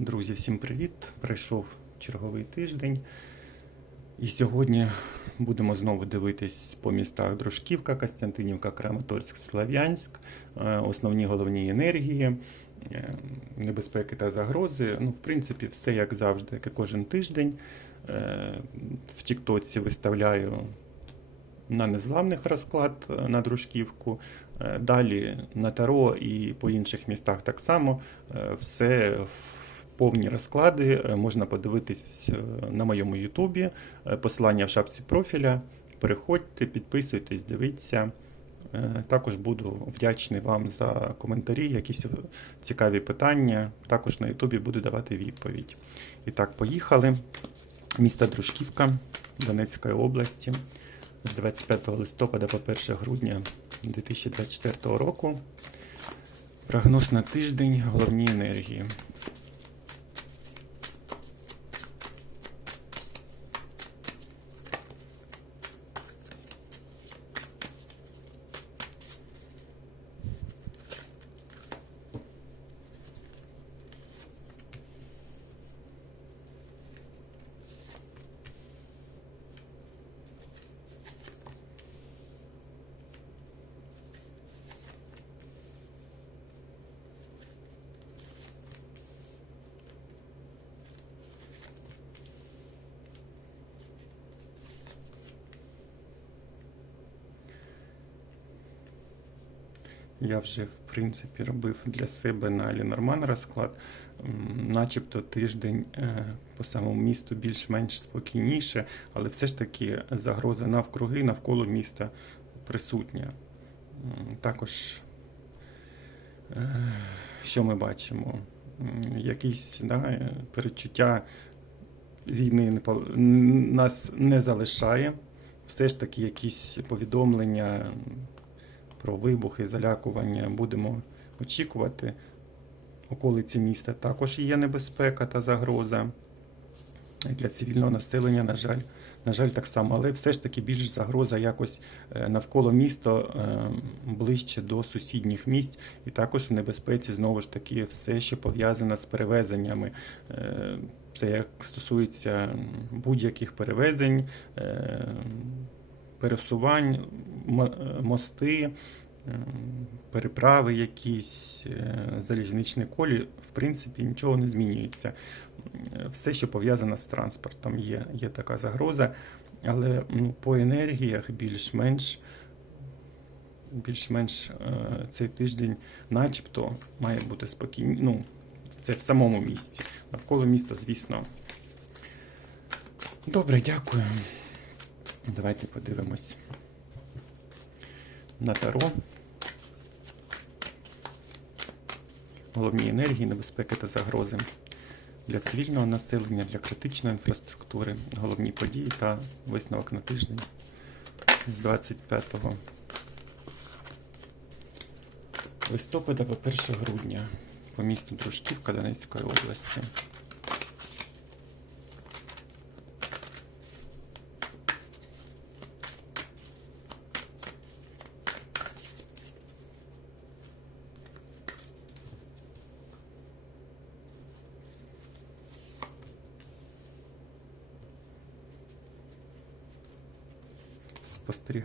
Друзі, всім привіт! Прийшов черговий тиждень. І сьогодні будемо знову дивитись по містах Дружківка, Костянтинівка, Краматорськ, Слов'янськ, е, основні головні енергії, е, небезпеки та загрози. Ну, в принципі, все як завжди, як і кожен тиждень. Е, В Тіктоці виставляю на незламних розклад на Дружківку. Далі на Таро і по інших містах так само. Все в повні розклади е, можна подивитись е, на моєму Ютубі. Е, Посилання в шапці профіля. Переходьте, підписуйтесь, дивіться. Також буду вдячний вам за коментарі, якісь цікаві питання. Також на Ютубі буду давати відповідь. І так, поїхали. Місто Дружківка Донецької області з 25 листопада по 1 грудня 2024 року. Прогноз на тиждень головні енергії. Я вже, в принципі, робив для себе на Лінорман розклад. Начебто тиждень е, по самому місту більш-менш спокійніше, але все ж таки загроза навкруги, навколо міста присутня. Також, е, що ми бачимо? Якісь да, е, передчуття війни нас не залишає. Все ж таки, якісь повідомлення про вибухи, залякування будемо очікувати. Околиці міста також є небезпека та загроза. Для цивільного населення, на жаль, на жаль, так само, але все ж таки більш загроза якось е, навколо міста е, ближче до сусідніх місць, і також в небезпеці знову ж таки все, що пов'язане з перевезеннями. Е, Це як стосується будь-яких перевезень, пересувань, е, мости, е, переправи якісь, е, залізничні колі, в принципі, нічого не змінюється. Все, що пов'язано з транспортом, є, є така загроза, але ну, по енергіях більш-менш. Більш-менш цей тиждень, начебто, має бути спокійний. Ну, це в самому місті. Навколо міста, звісно. Добре, дякую. Давайте подивимось на Таро. Головні енергії, небезпеки та загрози для цивільного населення, для критичної інфраструктури, головні події та висновок на тиждень з 25 листопада по 1 грудня по місту Дружківка Донецької області.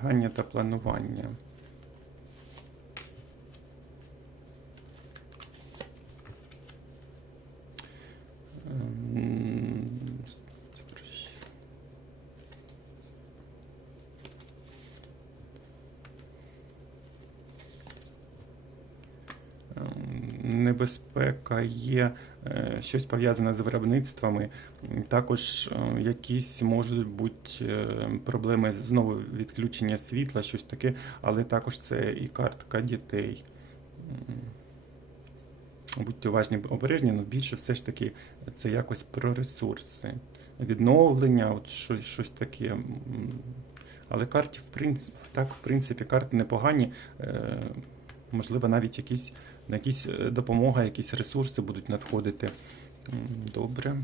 Спостерігання та планування. Небезпека є е, щось пов'язане з виробництвами. Також е, якісь можуть бути е, проблеми знову відключення світла, щось таке, але також це і картка дітей. Будьте уважні, обережні, але більше все ж таки це якось про ресурси, відновлення, от щось, щось таке. Але карті, в принципі, так, в принципі, карти непогані. Можливо, навіть якісь, на якісь е, допомога, якісь ресурси будуть надходити. Добре.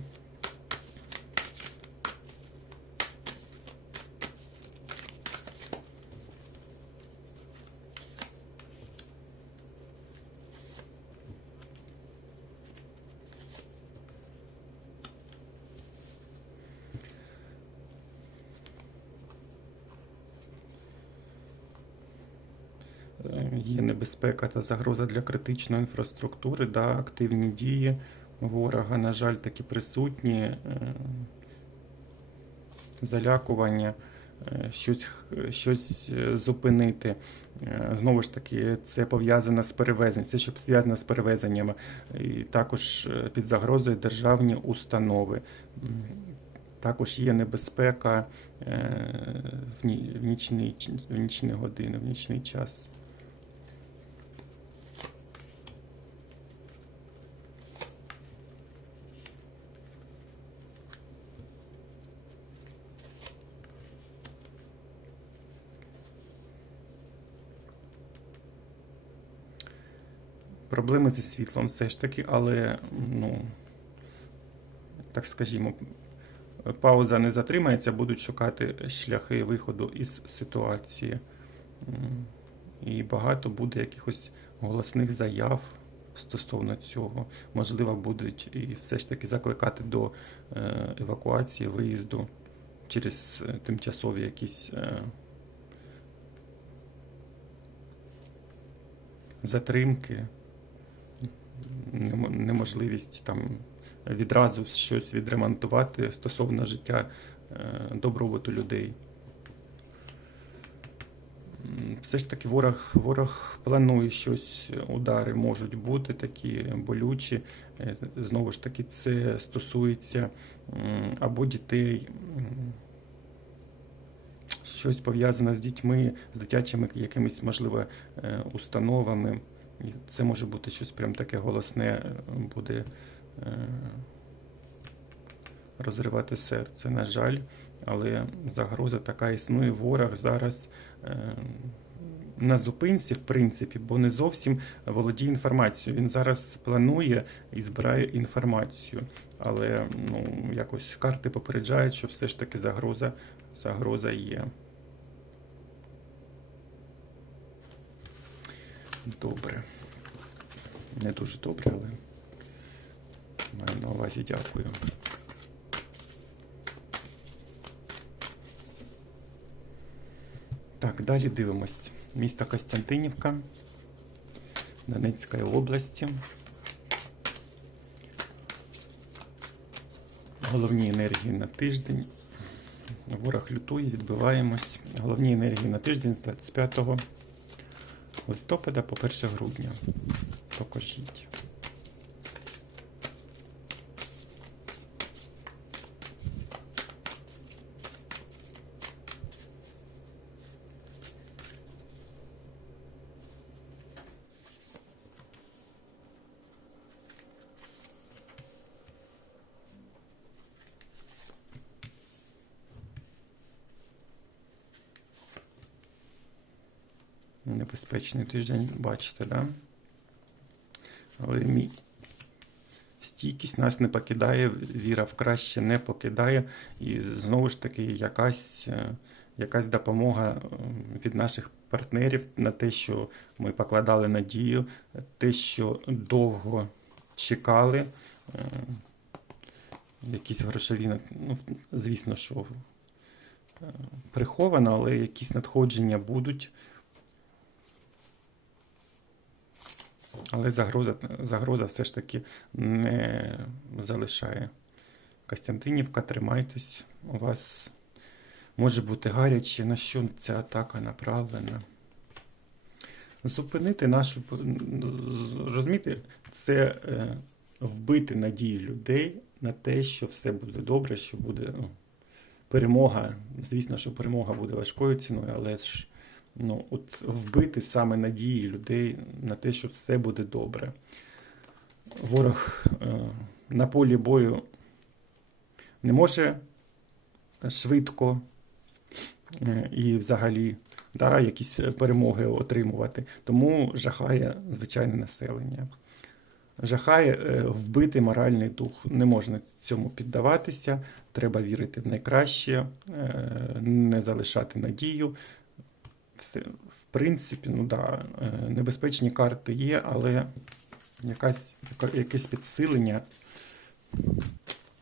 Є небезпека та загроза для критичної інфраструктури, да, активні дії ворога, на жаль, таки присутні. е, Залякування, е, щось, щось е, зупинити. Знову ж таки, це пов'язано з перевезенням, все, що зв'язано з перевезеннями. І також під загрозою державні установи. Також є небезпека в ні- в нічні, в нічні години, в нічний час. Проблеми зі світлом все ж таки, але, ну, так скажімо, пауза не затримається, будуть шукати шляхи виходу із ситуації. І багато буде якихось голосних заяв стосовно цього. Можливо, будуть і все ж таки закликати до е, евакуації, виїзду через е, тимчасові якісь е, затримки, неможливість там відразу щось відремонтувати стосовно життя е, добробуту людей. Все ж таки ворог, ворог планує щось, удари можуть бути такі болючі. Е, Знову ж таки, це стосується або дітей, щось пов'язане з дітьми, з дитячими якимись, можливо, е, установами. Це може бути щось прям таке голосне, е, буде е, розривати серце, на жаль, але загроза така існує. Ворог зараз е, на зупинці, в принципі, бо не зовсім володіє інформацією. Він зараз планує і збирає інформацію, але ну, якось карти попереджають, що все ж таки загроза, загроза є. Добре. Не дуже добре, але маю на увазі дякую. Так, далі дивимось. Місто Костянтинівка Донецької області. Головні енергії на тиждень. Ворог лютує, відбиваємось. Головні енергії на тиждень з 25 листопада по 1 грудня. Покажіть. Небезпечний тиждень, бачите, да? Але мій стійкість нас не покидає, віра в краще не покидає. І знову ж таки, якась, е, якась допомога е, від наших партнерів на те, що ми покладали надію, те, що довго чекали. е, Якісь грошові, ну, звісно, що приховано, але якісь надходження будуть. Але загроза, загроза все ж таки не залишає. Костянтинівка, тримайтесь. У вас може бути гаряче, на що ця атака направлена. Зупинити нашу. Розумієте, це е, вбити надії людей на те, що все буде добре, що буде ну, перемога. Звісно, що перемога буде важкою ціною, але ж ну, от вбити саме надії людей на те, що все буде добре. Ворог е, на полі бою не може швидко е, і взагалі да, якісь перемоги отримувати. Тому жахає звичайне населення. Жахає е, вбити моральний дух. Не можна цьому піддаватися. Треба вірити в найкраще, е, не залишати надію. В принципі, ну да, е, небезпечні карти є, але якась, якесь підсилення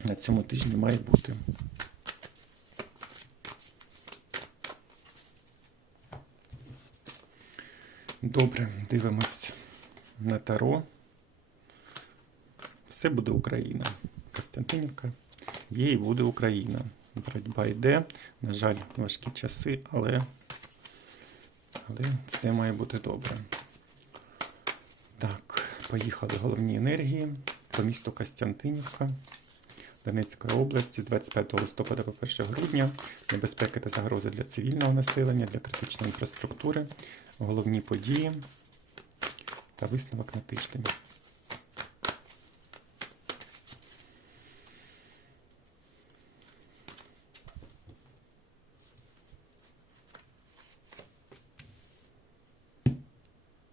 на цьому тижні має бути. Добре, дивимось на Таро. Все буде Україна. Костянтинівка. Є і буде Україна. Боротьба йде. На жаль, важкі часи, але, але все має бути добре. Так, поїхали головні енергії по місту Костянтинівка. Донецької області 25 листопада по 1 грудня. Небезпеки та загрози для цивільного населення, для критичної інфраструктури, головні події та висновок на тиждень.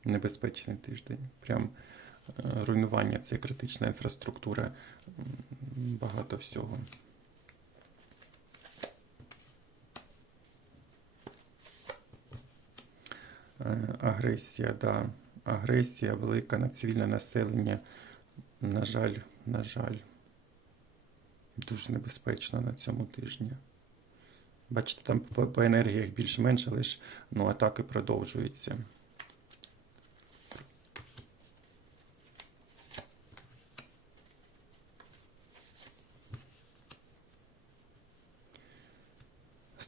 Небезпечний тиждень. Прям е, руйнування цієї критичної інфраструктури, багато всього. Е, Агресія, да. Агресія велика на цивільне населення. На жаль, на жаль, дуже небезпечно на цьому тижні. Бачите, там по, по енергіях більш-менш, але ж ну, атаки продовжуються.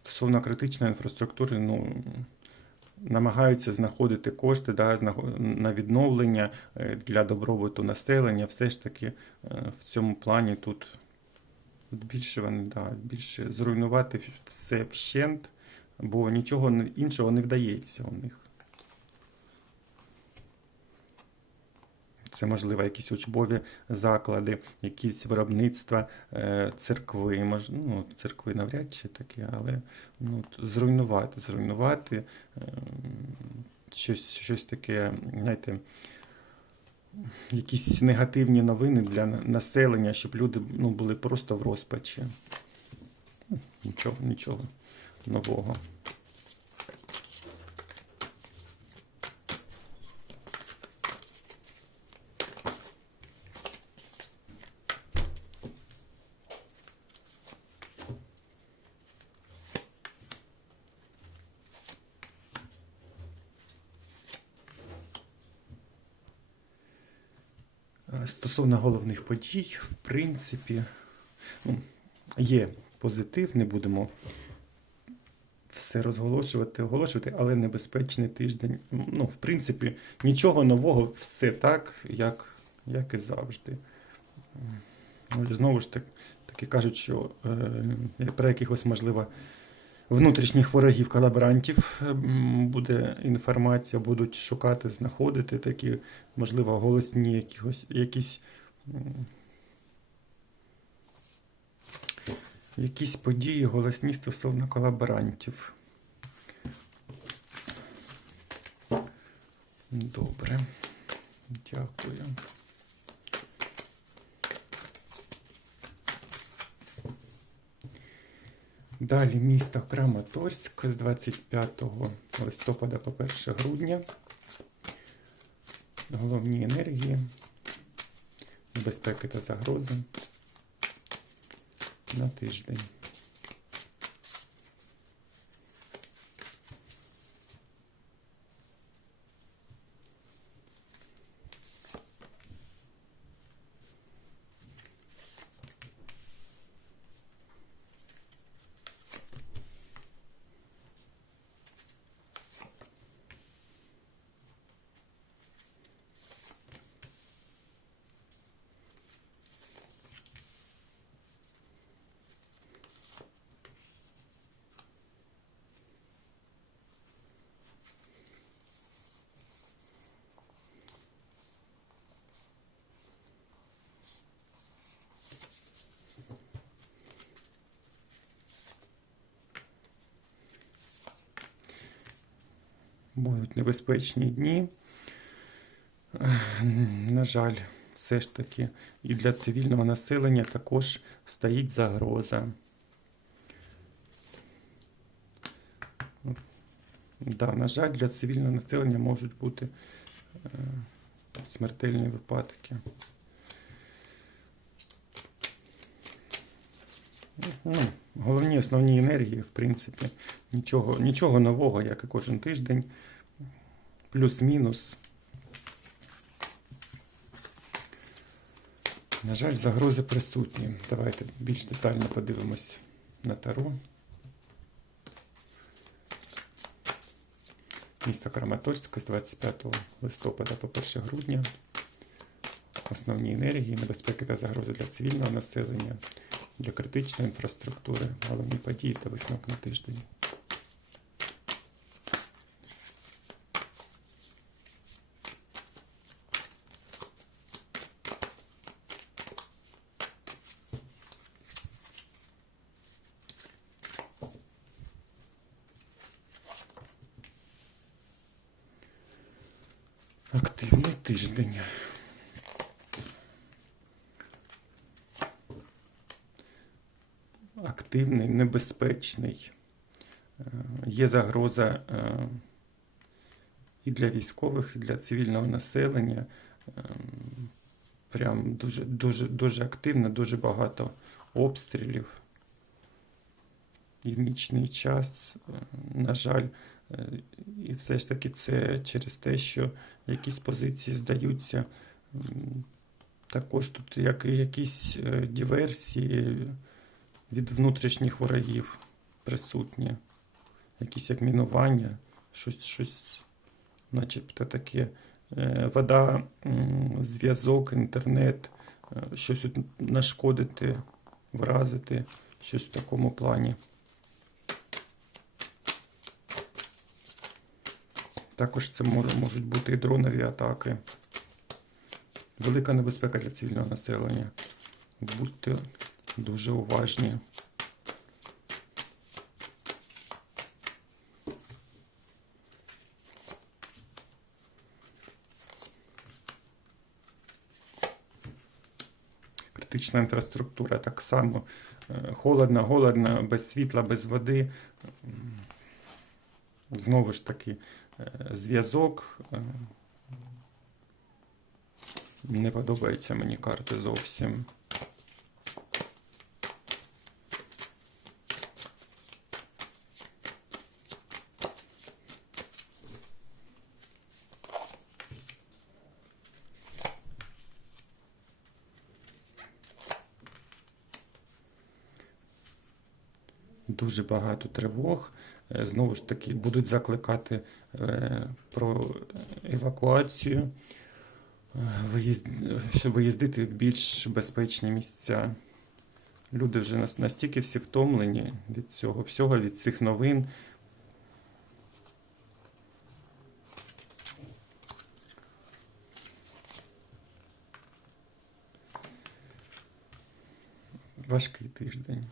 Стосовно критичної інфраструктури, ну, намагаються знаходити кошти да, на відновлення е, для добробуту населення. Все ж таки е, в цьому плані тут, більше вони да, більше зруйнувати все вщент, бо нічого іншого не вдається у них. Це, можливо, якісь учбові заклади, якісь виробництва, е, церкви. Ну, церкви навряд чи такі, але ну, зруйнувати, зруйнувати е, щось, щось таке, знаєте, якісь негативні новини для населення, щоб люди ну, були просто в розпачі. Нічого, нічого нового. Е, Стосовно головних подій, в принципі, ну, є позитив, не будемо все розголошувати, оголошувати, але небезпечний тиждень. Ну, в принципі, нічого нового, все так, як, як і завжди. Ну, Знову ж таки, таки кажуть, що е, про якихось, можливо, внутрішніх ворогів колаборантів е, буде інформація, будуть шукати, знаходити такі, можливо, голосні якихось, якісь. Якісь події голосні стосовно колаборантів. Добре. Дякую. Далі місто Краматорськ з 25 листопада по 1 грудня. Головні енергії, безпеки та загрози на тиждень. Будуть небезпечні дні. На жаль, все ж таки і для цивільного населення також стоїть загроза. Да, на жаль, для цивільного населення можуть бути е, смертельні випадки. Ну, головні основні енергії, в принципі, нічого, нічого нового, як і кожен тиждень. плюс-мінус. На жаль, загрози присутні. Давайте більш детально подивимось на таро. Місто Краматорськ з 25 листопада по 1 грудня. Основні енергії, небезпеки та загрози для цивільного населення, для критичної інфраструктури, головні події та висновок на тиждень. Активний тиждень. Активний, небезпечний. Е, Є загроза е, і для військових, і для цивільного населення. Е, Прям дуже, дуже, дуже активно, дуже багато обстрілів. І в нічний час, на жаль, і все ж таки це через те, що якісь позиції здаються. Також тут якісь диверсії від внутрішніх ворогів присутні. Якісь як мінування, щось, щось начебто таке. Е, Вода, зв'язок, інтернет, е, щось нашкодити, вразити, щось в такому плані. Також це можуть бути і дронові атаки. Велика небезпека для цивільного населення. Будьте дуже уважні. Критична інфраструктура так само. Е, Холодно, голодно, без світла, без води. Знову ж таки, е, зв'язок. е, Не подобаються мені карти зовсім. Дуже багато тривог. Е, Знову ж таки, будуть закликати е, про евакуацію, е, щоб виїздити в більш безпечні місця. Люди вже настільки всі втомлені від цього всього, від цих новин. Важкий тиждень.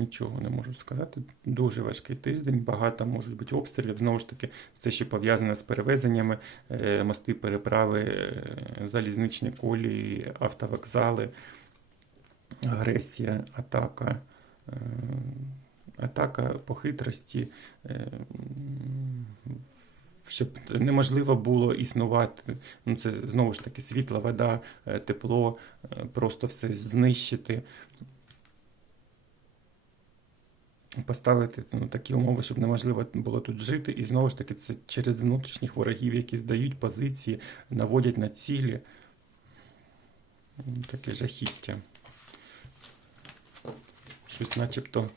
Нічого не можу сказати. Дуже важкий тиждень, багато можуть бути обстрілів. Знову ж таки, все, що пов'язане з перевезеннями, е, мости, переправи, е, залізничні колії, автовокзали, агресія, атака, е, атака по хитрості, щоб неможливо було існувати. Ну, це знову ж таки світла, вода, тепло, просто все знищити поставити ну, такі умови, щоб неможливо було тут жити. І знову ж таки, це через внутрішніх ворогів, які здають позиції, наводять на цілі. Ну, Таке жахіття. Щось начебто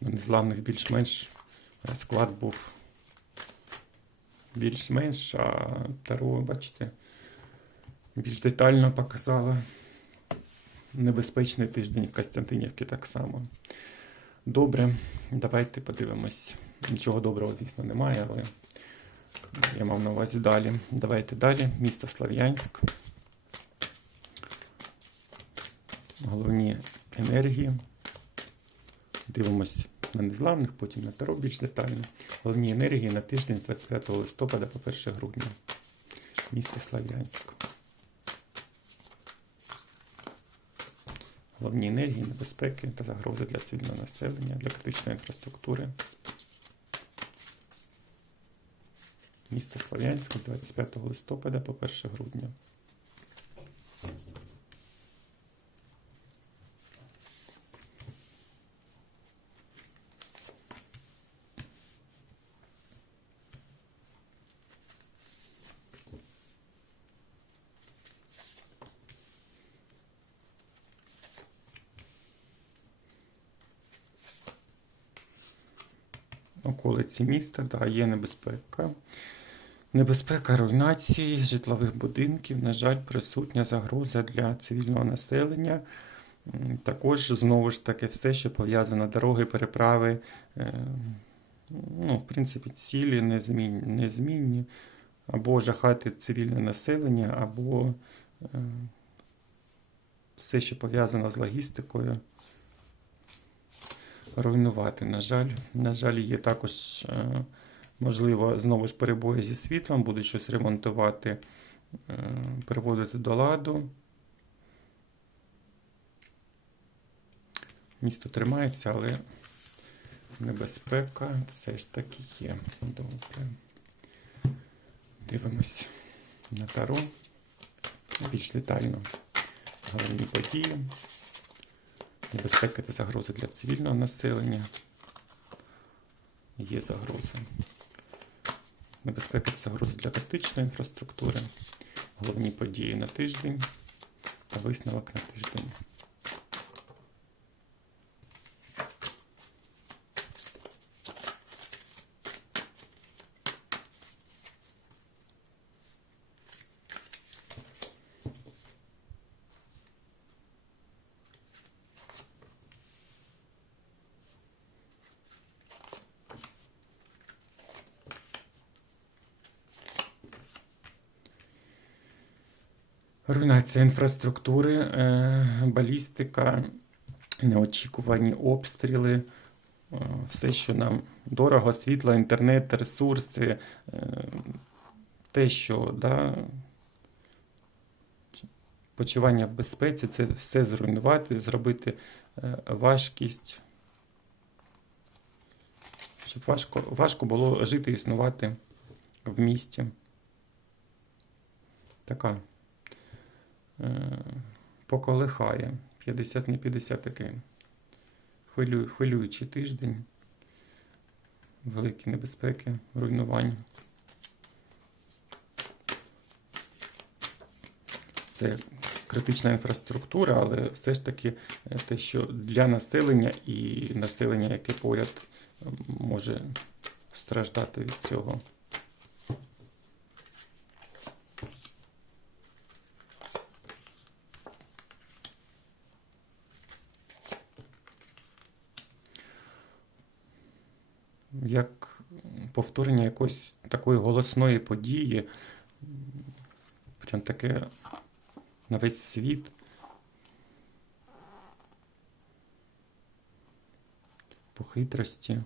на незламних більш-менш розклад був більш-менш, а Таро, бачите, більш детально показала. Небезпечний тиждень в Костянтинівці так само. Добре, давайте подивимось. Нічого доброго, звісно, немає, але я мав на увазі далі. Давайте далі. Місто Слов'янськ. Головні енергії. Дивимось на незламних, потім на таро більш детально. Головні енергії на тиждень з 25 листопада по 1 грудня. Місто Слов'янськ. Головні енергії, небезпеки та загрози для цивільного населення, для критичної інфраструктури. Місто Слов'янськ з 25 листопада по 1 грудня. Околиці міста, да, є небезпека. Небезпека руйнації житлових будинків, на жаль, присутня загроза для цивільного населення. Також знову ж таки все, що пов'язано дороги, переправи, е, ну, в принципі, цілі незмінні, незмінні. Або жахати цивільне населення, або е, все, що пов'язано з логістикою, руйнувати. На жаль, на жаль, є також, е, можливо, знову ж перебої зі світлом, будуть щось ремонтувати, е, приводити до ладу. Місто тримається, але небезпека все ж таки є. Добре. Дивимось на таро більш детально. Головні події, небезпеки та загрози для цивільного населення. Є загрози. Небезпеки та загрози для критичної інфраструктури. Головні події на тиждень та висновок на тиждень. Руйнація інфраструктури, е, балістика, неочікувані обстріли, е, все, що нам дорого, світло, інтернет, ресурси, е, те, що да, почування в безпеці, це все зруйнувати, зробити важкість, щоб важко, важко було жити існувати в місті. Така поколихає. 50 не 50 такий. Хвилю, хвилюючий тиждень. Великі небезпеки, руйнування. Це критична інфраструктура, але все ж таки е, те, що для населення і населення, яке поряд е, може страждати від цього. Як повторення якоїсь такої голосної події, прям таке на весь світ. По хитрості,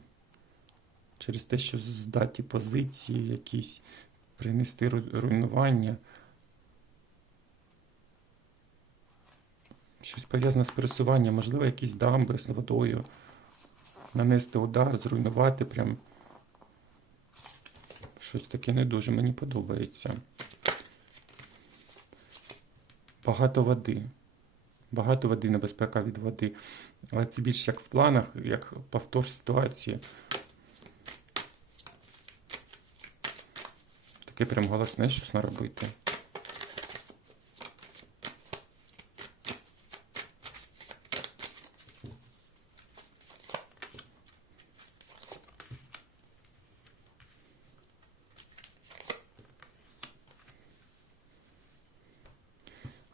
через те, що здаті позиції якісь, принести руйнування. Щось пов'язане з пересуванням, можливо, якісь дамби з водою нанести удар, зруйнувати прям. Щось таке не дуже мені подобається. Багато води. Багато води, небезпека від води. Але це більш як в планах, як повтор ситуації. Таке прям голосне щось наробити.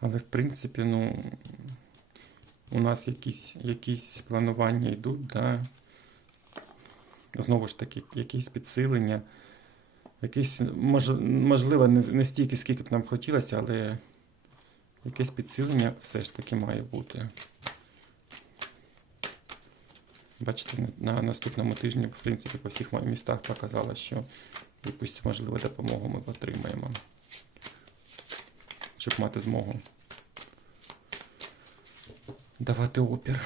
Але в принципі, ну, у нас якісь, якісь планування йдуть, да? знову ж таки, якісь підсилення, якісь, мож, можливо, не, стільки, скільки б нам хотілося, але якесь підсилення все ж таки має бути. Бачите, на на наступному тижні, в принципі, по всіх містах показало, що якусь можливу допомогу ми отримаємо, щоб мати змогу давати опір.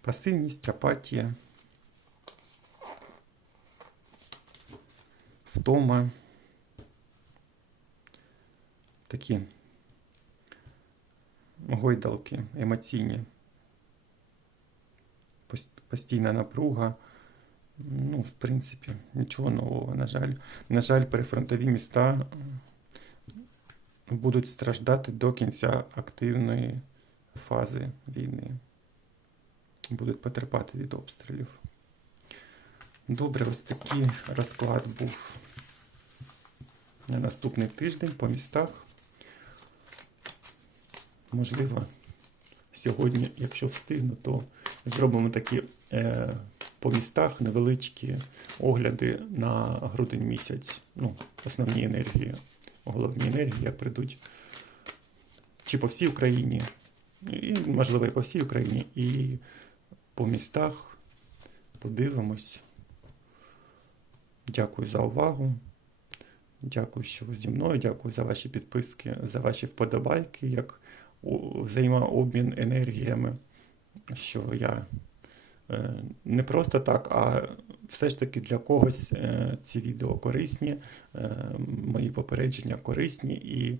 Пасивність, апатія, втома. Такі гойдалки емоційні. Постійна напруга. Ну, в принципі, нічого нового, на жаль. На жаль, перифронтові міста будуть страждати до кінця активної фази війни. будуть потерпати від обстрілів. Добре, ось такий розклад був на наступний тиждень по містах. Можливо, сьогодні, якщо встигну, то зробимо такі е, по містах невеличкі огляди на грудень місяць. Ну, основні енергії, головні енергії, як прийдуть чи по всій Україні, і, можливо, і по всій Україні, і по містах. Подивимось. Дякую за увагу. Дякую, що зі мною. Дякую за ваші підписки, за ваші вподобайки, як взаємообмін енергіями. Що я е, не просто так, а все ж таки для когось е, ці відео корисні, е, мої попередження корисні і е,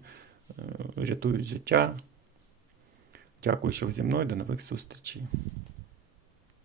рятують життя. Дякую, що ви зі мною. До нових зустрічей.